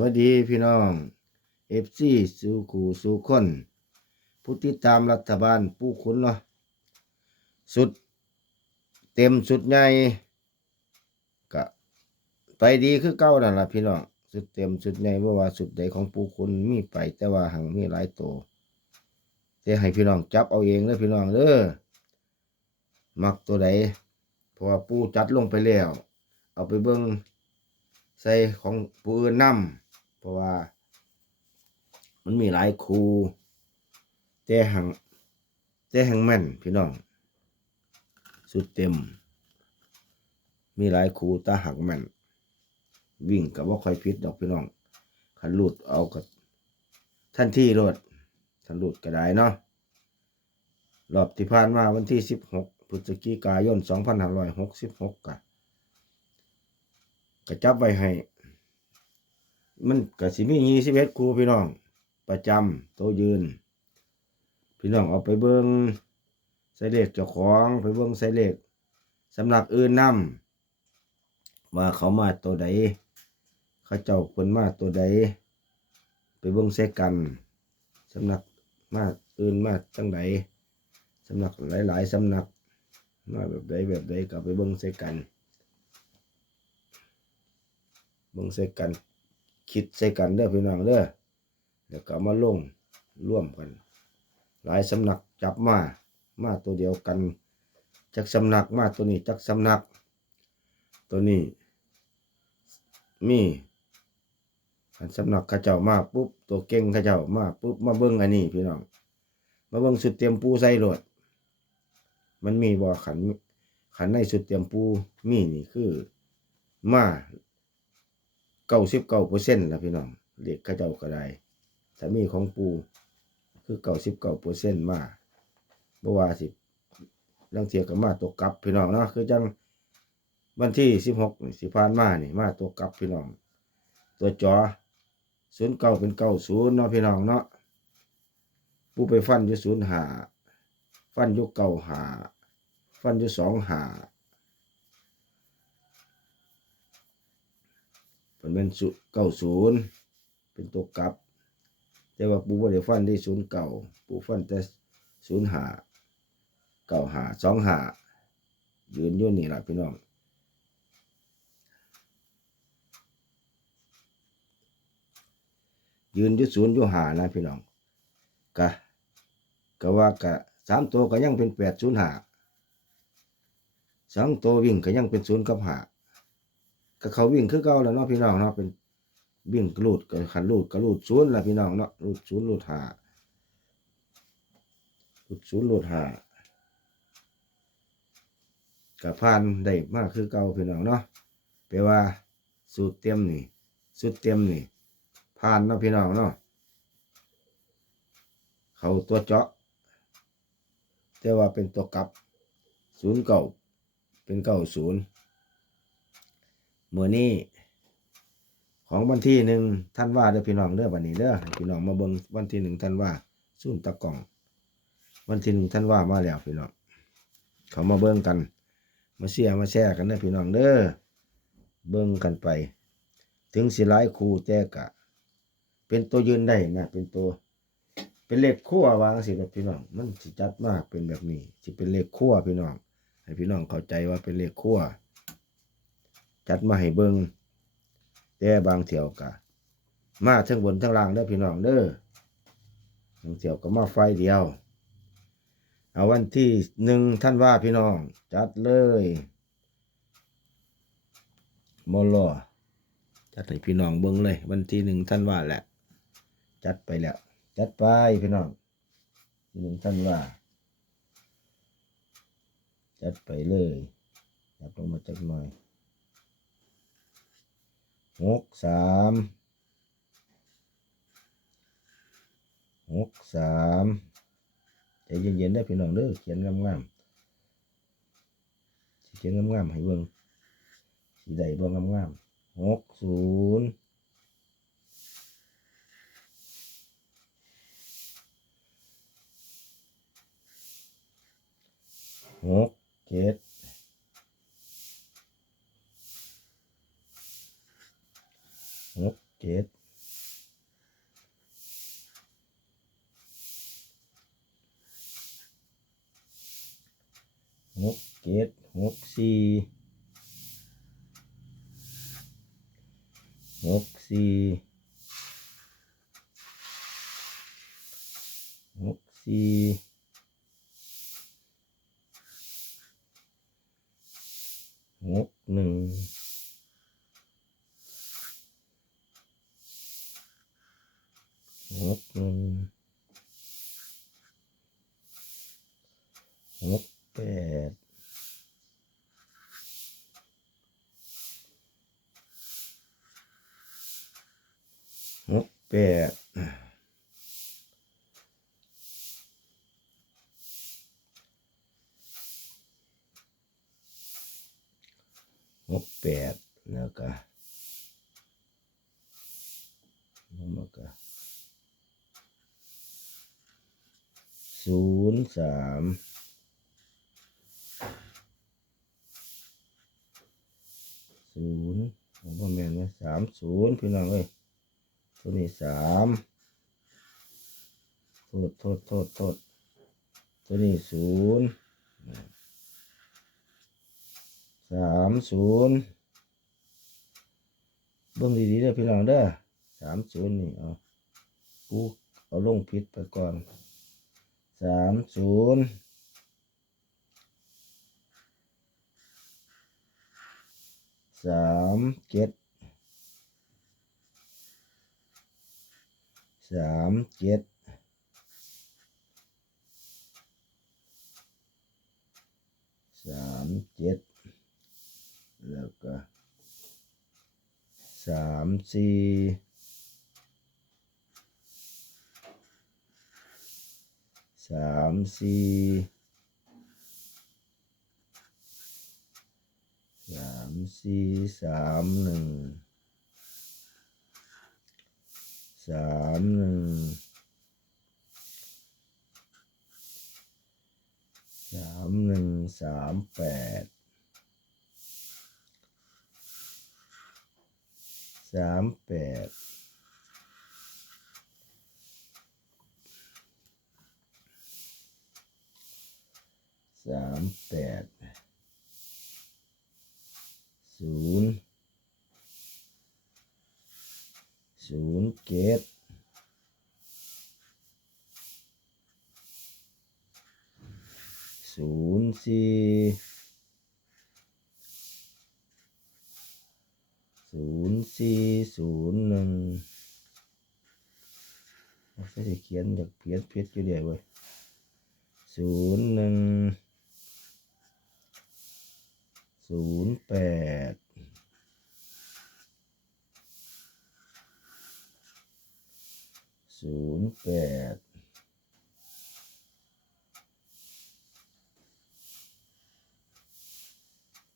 วัสดีพี่น้องเอฟซีสู่ขู่สู่คนผู้ติดตามรัฐบาลผู้ขุนเนาะสุด เต็มสุดใหญ่ก็ไปดีคือเก้านั่นล่ะพี่น้องสุดเต็มสุดใหญ่เมื่อว่าสุดใดของผู้ขุนมีไปแต่ว่าหังมีหลายโตวแต่ให้พี่น้องจับเอาเองเด้อพี่น้องเด้อมักตัวใดเพราะว่าปูจัดลงไปแล้ว เอาไปเบิ่งใส่ของผู้อื่นนำ เพราะว่า มันมีหลายครูแต่หังแต่หังแม่นพี่น้อง สุดเต็ม มีหลายครูตาหักแม่น วิ่งกับว่าค่อยพิษดอกพี่น้องขันหลุดเอากับท่านที่รถท่านหลุดก็ได้เนาะรอบที่ผ่านมาวันที่สิบหกพฤศจิกายนสองพันห้าร้อยหกสิบหกกะก็จับไว้ให้ มันก็สิมียี่สิบเอ็ดครูพี่น้อง ประจำโตวยืน พี่น้องเอาไปเบิ้งใส่เลขเจ้าของไปเบิ้งใส่เลขสำนักอื่นนำว่าเขามาตัวใดเขาเจ้าคนมาตัวใดไปเบิ้งใส่กันสำนักมาอื่นมาจังใดสำนักหลายๆสำนักมาแบบใดแบบใดก็ไปเบิ้งใส่กันเบิ้งใส่กัน คิดใส่กันเด้อพี่น้องเด้อแล้วก็มาลงร่วมกัน หลายสำนักจับมามาตัวเดียวกันจักสำนักมาตัวนี้จักสำนัก ตัวนี้มีอันสำนักข้าเจ้ามาปุ๊บตัวเก่งข้าเจ้ามาปุ๊บมาเบิ้งอันนี้พี่น้อง มาเบิ้งสุดเตรียมปูใส่รถมันมีบ่อขันขันในสุดเตรียมปูมีนี่คือ มา เก้าสิบเก้าเปอร์เซ็นต์ละพี่น้องเด็กข้าเจ้าก็ได้ถ้ามีของปูคือเก้าสิบเก้าเปอร์เซ็นต์มาบ่ว่าสิลังเทียกับมาตัวกลับพี่น้องเนาะคือจังวันที่สิบหกสิผ่านมานี่มาตัวกลับพี่น้อง ตัวจอศูนย์เก้าเป็นเก้าศูนย์เนาะพี่น้องเนาะผู้ไปฟันอยู่ศูนย์หาฟันอยู่เก้าหาฟันอยู่สองหา เป็นเป็นเก้าศูนย์เป็นตัวกลับ แต่ว่าปูบ่ได้ฟันที่ศูนย์เก่าปูฟันแต่ศูนย์หาเก่าหาสองหายืนยู่นนี่แหละพี่น้องยืนยู่ศูนย์ยู่หานะพี่น้องกะกะว่ากะสามตัวก็ยังเป็นแปดศูนย์หาสองตัววิ่งก็ยังเป็นศูนย์กับหา ก็เขาวิ่งคือเก่าแล้วเนาะพี่น้องเนาะเป็นวิ่งกระลูดกับขันลูดกระลูดศูนย์ละพี่น้องเนาะลูดศูนย์ลูดหาลูดศูนย์ลูดหากับพานได้มากคือเก่าพี่น้องเนาะแปลว่าสูตรเตรียมนี่สูตรเตรียมนี่พานเนาะพี่น้องเนาะเขาตัวเจาะแต่ว่าเป็นตัวกลับศูนย์เก่าเป็นเก้าศูนย์ มื่อนี้ของวันที่หนึ่งท่านว่าเด้อพี่น้องเด้อวันนี้เด้อพี่น้องมาเบิ่งวันที่หนึ่งท่านว่าซุ่นตะกล่อง วันที่หนึ่งท่านว่ามาแล้วพี่น้องเขามาเบิ่งกัน มาเชียร์มาแชร์กันเด้อพี่น้องเด้อเบิ่งกันไป ถึงสิหลายคู่แต่กะ เป็นตัวยืนได้นะเป็นตัว เป็นเลขขั้ววางสิแบบพี่น้อง มันสิจัดมากเป็นแบบนี้สิเป็นเลขขั้วพี่น้อง ให้พี่น้องเข้าใจว่าเป็นเลขขั้ว จัดมาให้เบิ่งแต่บางเที่ยวกะมาทั้งบนทั้งล่างเด้อพี่น้องเด้อบางเที่ยวก็มาไฟเดียว เอาวันที่หนึ่งท่านว่าพี่น้อง จัดเลยมอลอจัดให้พี่น้องเบิ้งเลย วันที่หนึ่งท่านว่าแหละ จัดไปแล้ว จัดไปพี่น้องหนึ่งท่านว่า จัดไปเลยจับลงมาจักหน่อย หกสามหกสามใจเย็นๆได้อพี่น้องเด้อเขียนงามๆสิเขียนงามๆให้เบิ่งสีใดบ่งามๆหกศูนย์หกเจ็ด เจ็ดหกเจ็ดหกสี่หกสี่หกสี่หกหนึ่ง หกหนึ่งหกแปดหกแปดหกแปดแล้วก็แล้วก็ศูนย์ สามศูนย์ผมว่าแม่นนะสามศูนย์พี่น้องเอ้ยตัวนี้สามโทษโทษโทษโทษตัวนี้ศูนย์สามศูนย์เบิ่งดีๆเด้อพี่น้องเด้อสามศูนย์นี่เอากูเอาลงผิดไปก่อน สามศูนย์สามเจ็ดสามเจ็ดสามเจ็ดแล้วก็สามสี่ สามสี่สามสี่สามหนึ่งสามหนึ่งสามหนึ่งสามแปดสามแปด สามแปดศูนย์ศูนย์เกตศูนย์สี่ศูนย์สี่ศูนย์หนึ่งเราจะเขียนจากเพียนเพชรอยู่เดียวเว้ยศูนย์หนึ่ง ศูนย์แปดศูนย์แปด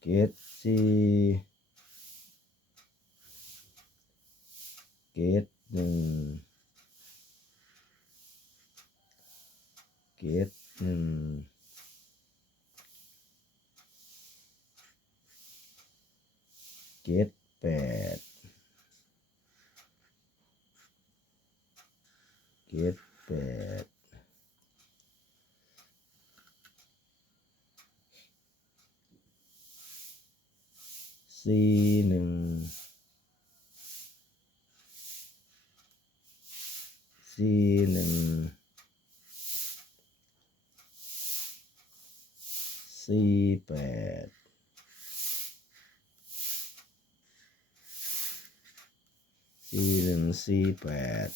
เกตสี่เกตหนึ่งเกตหนึ่ง เกตแปด เกตแปดสี่หนึ่งสี่หนึ่งสี่แปด สี่หนึ่งสี่แปด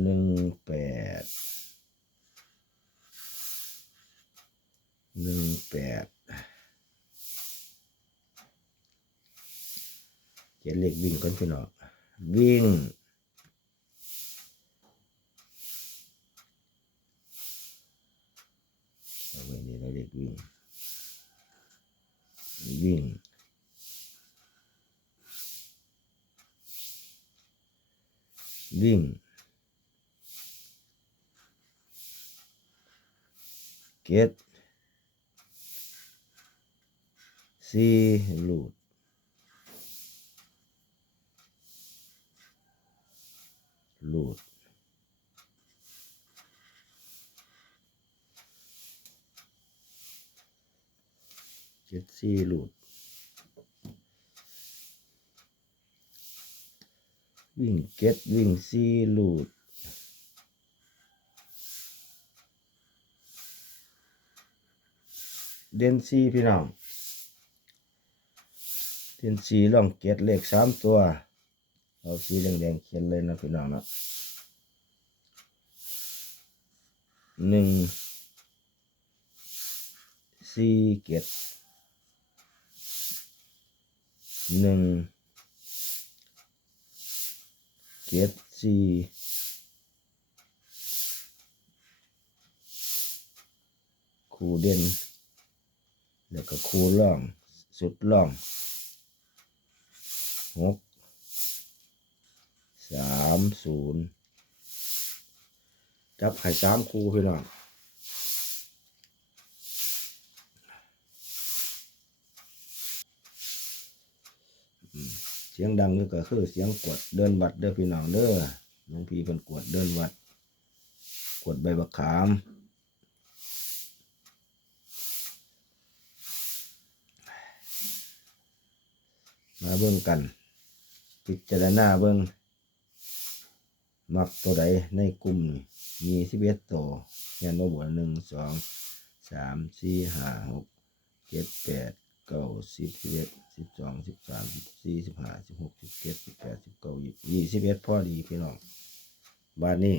หนึ่งแปด หนึ่งแปดเขียนเลขวิ่งก่อนพี่น้องวิ่งเอาไว้นี่เราเลขวิ่ง วิ่ง วิ่ง เก็ตซีลูดลูดเจ็ดสีลูด วิ่งเจ็ดวิ่งสี่หลุดเด่นสี่พี่น้องเด่นสี่ล่องเจ็ดเลขสามตัว เอาสีแดงๆเขียนเลยนะพี่น้องนะหนึ่งสี่เจ็ดหนึ่ง เจ็ดสี่คูเด่นแล้วก็คูล่องสุดล่องหกสามศูนย์จับไข่สามคูพี่น้อง เสียงดังก็คือเสียงกวดเดินวัดเด้อพี่น้องเด้อหลวงพี่เป็นกวดเดินวัด กวดใบบักขาม มาเบิ่งกัน พิจารณาเบิ่งมักตัวใดในกลุ่มมีสิบเอ็ดตัวแม่นบ่บ่หนึ่งสองสามสี่ห้าหกเจ็ดแปด เก้าสิบสิบเอ็ดสิบสองสิบสามสิบสี่สิบห้าสิบหกสิบเจ็ดสิบแปดสิบเก้ายี่ยี่สิบเอ็ดพอดีพี่น้องบ้านนี้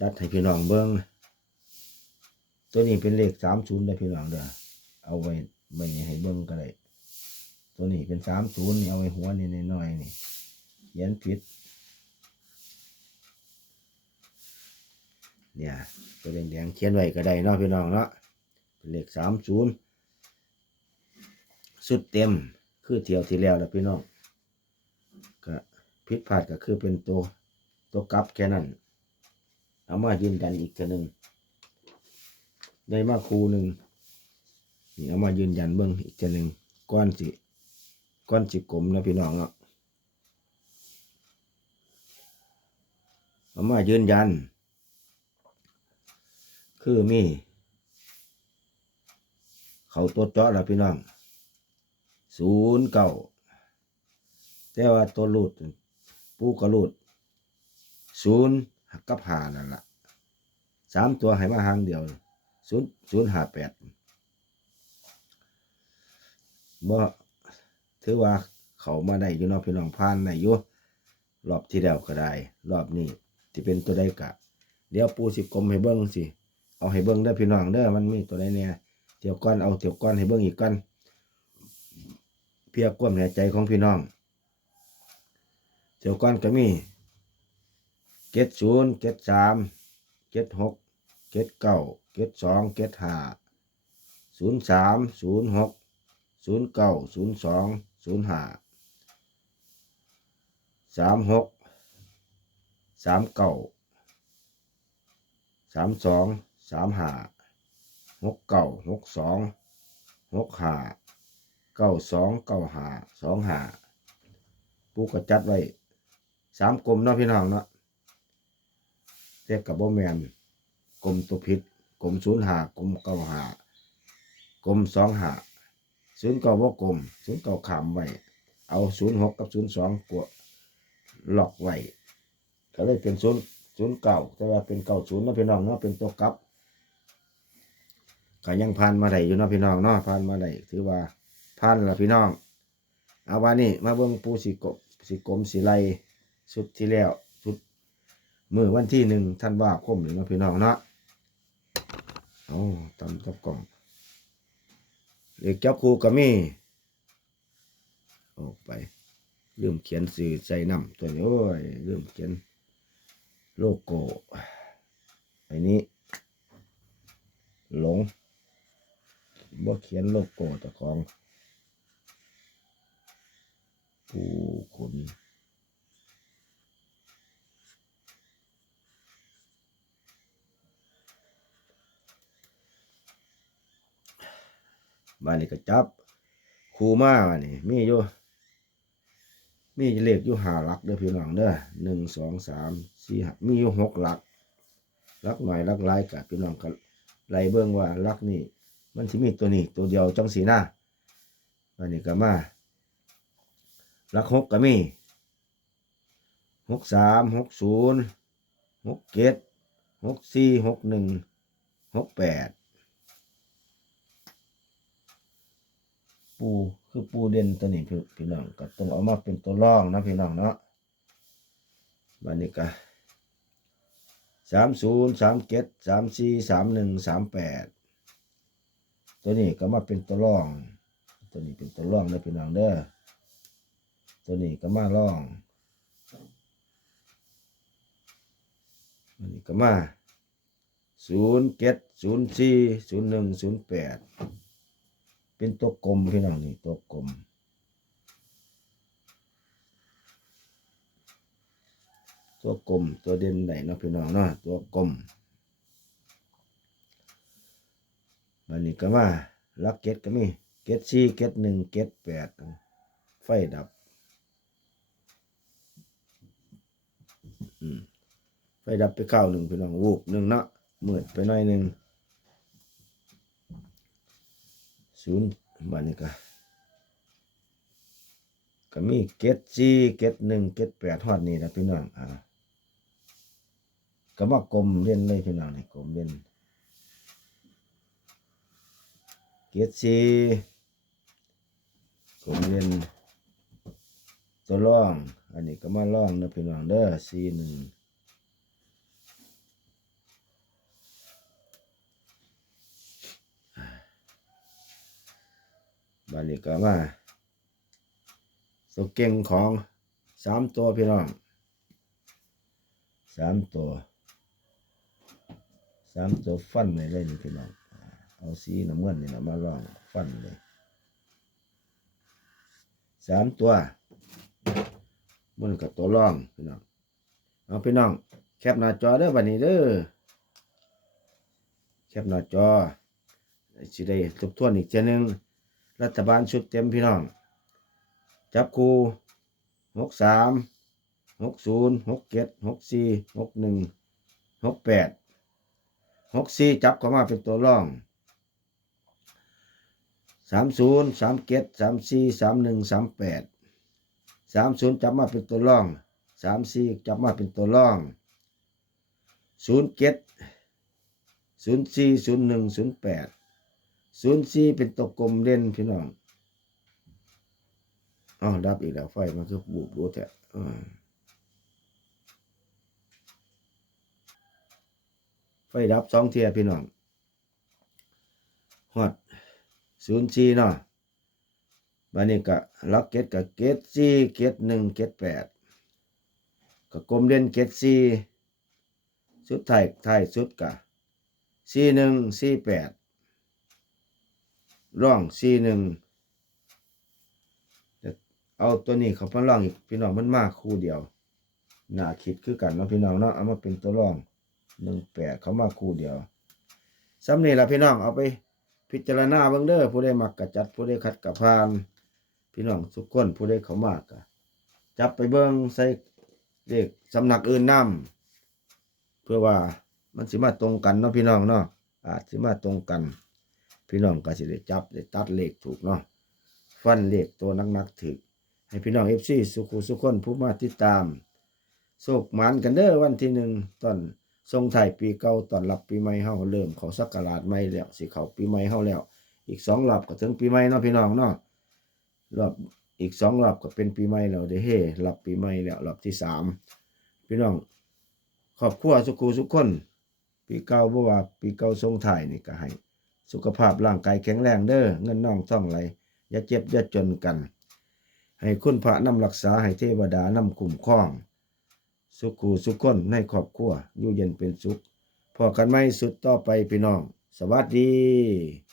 จัดให้พี่น้องเบิ่งตัวนี้เป็นเลขสามศูนย์ได้พี่น้องเด้อเอาไว้ไว้ให้เบิ่งก็ได้ตัวนี้เป็นสามศูนย์นี่เอาไว้หัวนี่น้อยนี่เขียนผิดเนี่ยตัวแดงๆเขียนไว้ก็ได้เนาะพี่น้องเนาะเป็นเลขสามศูนย์ สุดเต็มคือเที่ยวที่แล้วแล้วพี่น้องก็ผิดพลาดก็คือเป็นตัวตัวกลับแค่นั้น เอามายืนยันอีกทีหนึ่งได้มาคูหนึ่งนี่เอามายืนยันเบิ้งอีกทีหนึ่งก้อนสิก้อนสิกลมนะพี่น้องเนาะเอามายืนยัน คือมี เขาตัวเจาะแล้วพี่น้อง ศูนย์เก้าแต่ว่าตัวรูดปูกระรูดศูนย์กับหานั่นละสามตัวให้มาหางเดียวศูนย์ศูนย์หาแปดบ่ถือว่าเขามาได้อยู่นาะพี่น้องผ่านได้อยู่รอบที่แล้วก็ได้ รอบนี้ที่เป็นตัวใดกะ เดี๋ยวปูสิกลมให้เบิ้งสิเอาให้เบิ้งได้พี่น้องเด้อมันมีตัวใดเนี่ยเที่ยวก้อนเอาเที่ยวก้อนให้เบิ้งอีกก้อน เพียความแน่ใจของพี่น้องเที่ยวก้อนก็มีเจ็ดศูนย์เจ็ดสามเจ็ดหกเจ็ดเก้าเจ็ดสองเจ็ดห้าศูนย์สามศูนย์หกศูนย์เก้าศูนย์สองศูนย์ห้าสามหกสามเก้าสามสองสามห้าหกเก้าหกสองหกห้า ก้าสองเก้าหาสองหาปูก็จัดไว้สามกลมเนาะพี่น้องเนาะเทียกับบ่แมนกลมตัวผิดกลมศูนย์หากลมเก้าหากลมสองหาศูนย์เก้าบ่กลมศูนย์เก้าขามไว้เอาศูนย์หกกับศูนย์สองกวล็อกไว้ก็เลยเป็นศูนย์ศูนย์เก่าแต่ว่าเป็นเก่าศูนย์เนาะพี่น้องเนาะเป็นตัวกลับก็ยังผ่านมาได้อยู่นาะพี่น้องเนาะผ่านมาได้ถือว่า ผ่านละพี่น้อง เอาวันนี้มาเบิ่งปูสีกบสีกลมสีไลสุดที่แล้วสุดมือวันที่หนึ่งท่านว่าคมนี่เนาพี่น้องเนาะเอาตามจับกล่องเลขจับคู่ก็มีออกไปลืมเขียนสื่อใส่น้ำตัวนี้โอ้ยลืมเขียนโลโก้อันนี้ หลงบ่เขียนโลโก้แต่ของ ผู้คุณบ้านนี้ก็จับคูมาบ้านนี่มีอยู่มีเลขอยู่หาหลักเด้อพี่น้องเด้อหนึ่งสองสามสี่หมีอยู่หกหลักหลักหน่อยหลักหลายกับพี่น้องก็ไล่เบิ่งว่าหลักนี่มันสิมีตัวนี้ตัวเดียวจังสีหน้าอันนี้ก็มา หลักหกก็มีหกสามหกศูนย์หกเจ็ดหกสี่หกหนึ่งหกแปดปูคือปูเด่นตัวนี้พี่พี่น้องก็ต้องเอามาเป็นตัวรองนะพี่น้องเนาะบันนี้ก็สามศูนย์สามเจ็ดสามสี่สามหนึ่งสามแปดตัวนี้ก็มาเป็นตัวรอง ตัวนี้เป็นตัวรองนะพี่น้องเด้อ ตัวนี้ก็มาร่องอันนี้ก็มาศูนย์เจ็ดศูนย์สี่ศูนย์หนึ่งศูนย์แปดเป็นตัวกลมพี่น้องนี่ตัวกลมตัวกลมตัวเด่นไหนเนาะพี่น้องเนาะตัวกลมอันนี้ก็มาลักเก็ตก็มีเก็ตสี่เก็ตหนึ่งเก็ตแปดไฟดับอืมไฟ ดับไปข้าวหนึ่งพี่น้องวูบหนึ่งเนาะมืดไปหน่อยหนึ่งศูนย์บันนี้ก็ก็มีเก็ตสี่เก็ตหนึ่งเก็ตแปดฮอดนี่นะพี่น้องอ่าก็มากลมเล่นเลยพี่น้องนี่กลมเล่นเก็ตสี่กลมเล่นตัวร่อง อันนี้ก็มาร่องนะพี่น้องเด้อสี่หนึ่ง บันนี้ก็มาตัวเก่งของสามตัวพี่น้องสามตัวสามตัวฟันเลยเลยนี่พี่น้องเอาสีน้ำเงินนี่นะมาลองฟันเลยสามตัวมันกับตัวร่องพี่น้องเอาพี่น้อง แคปหน้าจอเด้อวันนี้เด้อแคปหน้าจอสิได้ทบทวนอีกเจนึง รัฐบาลชุดเต็มพี่น้อง จับคู่หกสามหกศูนย์หกเจ็ดหกสี่หกหนึ่งหกแปดหกสี่จับเข้ามาเป็นตัวร่องสามศูนย์สามเจ็ดสามสี่สามหนึ่งสามแปดสามศูนย์จับมาเป็นตัวร่องสามสี่จับมาเป็นตัวร่องศูนย์เจ็ดศูนย์สี่ศูนย์หนึ่งศูนย์แปด ศูนย์สี่เป็นตัวกลมเด่นพี่น้องอ๋อดับอีกแล้วไฟมันคือบูบรู้แท้อ่ไฟดับสองเทียพี่น้องฮอดศูนย์สี่เนาะบันนี้ก็ล็อกเก็ตกับเก็ตสี่เก็ตหนึ่งเก็ตแปดก็กลมเด่นเก็ตสี่สุดท้ายท้ายสุดกะสี่หนึ่งสี่แปด ร่องสี่หนึ่งเอาตัวนี้เขามาลองอีกพี่น้องมันมากคู่เดียวหนาคิดคือกันเนาะพี่น้องเนาะเอามาเป็นตัวรองหนึ่งแปดเขามาคู่เดียวซ้ำนี่ละพี่น้องเอาไปพิจารณาเบิ่งเด้อผู้ใดมักกะจัดผู้ใดขัดกะพาน พี่น้องทุกคนผู้ใดเขามากกะจับไปเบิ่งใส่เลขสำนักอื่นนำเพื่อว่ามันสิมาตรงกันเนาะพี่น้องเนาะอาจสิมาตรงกัน พี่น้องก็สิได้จับได้ตัดเลขถูกเนาะฟันเลขตัวนักๆถึก ให้พี่น้องเอฟซีสุขุสุขคนผู้มาติดตามโศกหมานกันเด้อวันที่หนึ่งตอนทรงไทยปีเก่าตอนรับปีใหม่เฮาเริ่มเขาสักการาชใหม่แล้วสิเขาปีใหม่เฮาแล้ว อีกสองรอบก็ถึงปีใหม่เนาะพี่น้องเนาะรอบอีกสองรอบก็เป็นปีใหม่แล้วเด้เฮ้รับปีใหม่แล้วรอบที่สามพี่น้องครอบครัวสุขุสุขคน ปีเก่าบ่ว่าปีเก่าทรงไทยนี่ก็ให้ สุขภาพร่างกายแข็งแรงเด้อเงินน้องต้องไหลอย่าเจ็บอย่าจนกัน ให้คุณพระนำรักษาให้เทวดานำคุ้มครอง สุขูสุขคนในครอบครัวอยู่เย็นเป็นสุขพอกันไม่สุดต่อไปพี่น้อง สวัสดี